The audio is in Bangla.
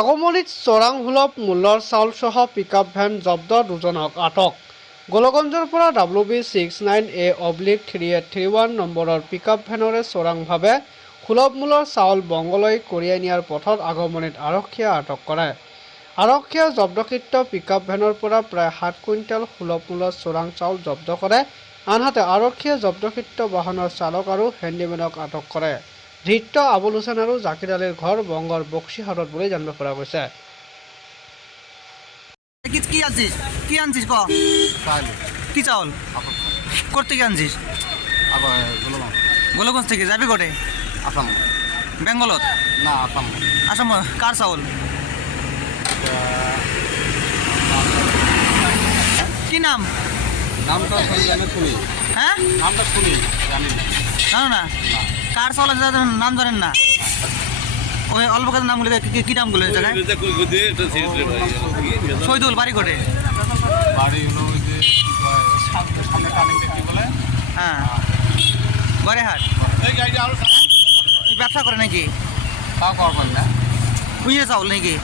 আগমনিত চোৰাং সুলভ মূল্যৰ চাউলসহ পিকআপ ভেন জব্দ, দুজনক আটক। গোলগঞ্জৰ পৰা WB69A/3831 নম্বৰৰ পিকআপ ভেনৰে চোৰাংভাৱে সুলভ মূল্যৰ চাউল বংগলৈ কঢ়িয়াই নিয়াৰ পথত আগমনিত আৰক্ষীয়ে আটক কৰে। আৰক্ষীয়ে জব্দকৃত পিকআপ ভেনৰ পৰা প্ৰায় 7 কুইণ্টেল সুলভ মূল্যৰ চোৰাং চাউল জব্দ কৰে। আনহাতে আৰক্ষীয়ে জব্দকৃত বাহনৰ চালক আৰু হেণ্ডিমেনক আটক কৰে। ধৃত আবুল হুছেইন আৰু জাকিৰ আলীৰ ঘৰ বংগৰ বক্সিহাটত বুলি জানিব পৰা গৈছে। কি আনছিস ক কি চাউল করতে কি আনছিস? গোলগঞ্জ থেকে যাবি কোটে? আসাম বেঙ্গলত না আসাম আসাম। কার চাউল? কি নাম? নামটা শুনি হ্যাঁ নামটা শুনি জানি না জানো না কার চাউল আছে নাম জানেন না? ওই অল্প কাজের নামগুলো কি নামগুলো জায়গায়? শহীদুল বাড়ি কোটে? বাড়ি হলো ওই যে সামনে টার্নিং কি বলে হ্যাঁ গড়েহাট। এই ব্যবসা করে নাকি? তাও করবেন না উইয়ে চাউল নাকি?